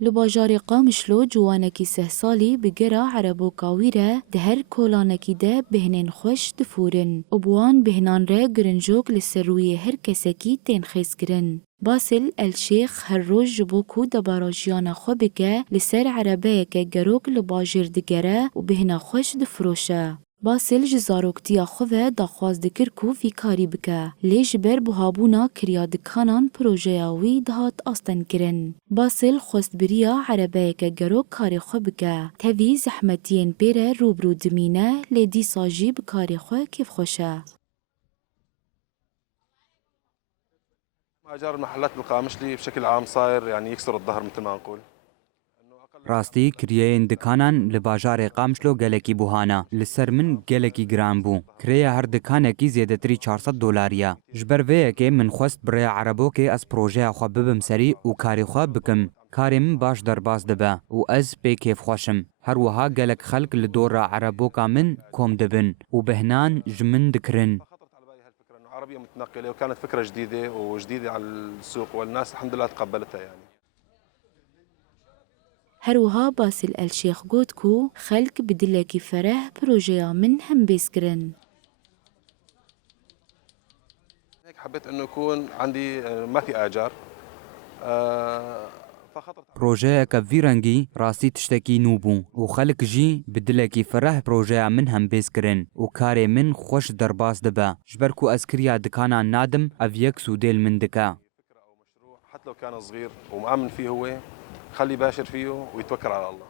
لباجار قامشلو جوانکی 3 سالی بگرا عربو کاویره ده هر کولانکی ده بهنین خوش دفورن و بوان بهنان ره گرنجوک لسروی هر کسکی تین خیز کرن. باسل الشيخ هر روز جبو کو دباراجیانا خو بکه لسر عربه که گروک لباجر دگره و بهنا خوش دفروشه. باسل جزاروکتیا خواه داخواز دکر کو فی کاری بکه. لیج بر بوهابونا کریا دکانان پروژیاوی دهات آستن کرن. باسل خواست بریا عربه که گروک کاری خو بکه. تاوی زحمتین پیره روبرو دمینه لیدی ساجی بکاری خو کیف خوشه. ايجار المحلات بالقامشلي بشكل عام صاير يعني يكسر الظهر مثل ما نقول. راستی کریین دکانان لباجار قامشلو گلکی بوهانا لسر من گلکی گران بو کریه هر دکانکی زیادتری 400 دلاریا جبر وی که من خواست برای عربو که از پروژه خو ببم سری و کاری خو بکم کاری من باش درباز دبه و از پی کیف خوشم هر وها گلک خلق لدور عربو کا من کوم دبن و بهنان جمن دکرن. خطرت على بالي هالفكره انه عربيه متنقله وكانت فكره جديده وجديده على السوق والناس الحمد لله تقبلتها يعني. هروها باسل الشيخ گوت کو خلق بدلکی فرح پروژه من هم بیسکرن. هيك حبيت انه يكون عندي ما في اجار. پروژه که ویرنگی راستی تشتکی نوبو و خلق جی بدلکی فرح پروژه من هم بیس کرن و کار من خوش درباز دبه جبر کو اسکریا دکانا نادم او یک سودیل من دکا. فكره او مشروع حتى لو كان صغير ومؤمن فيه هو خلي يباشر فيه ويتوكل على الله.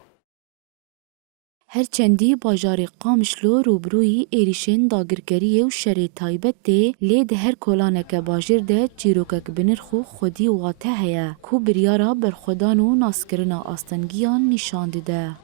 هرچندی باجار قامشلو روبروی ایریشن داگرگریه و شری تایبت ده لید هر کولانک باجر ده چیروکک بنرخو خودی واته هیا کو بریارا برخودان و ناسکرنا آستنگیان نشان ده.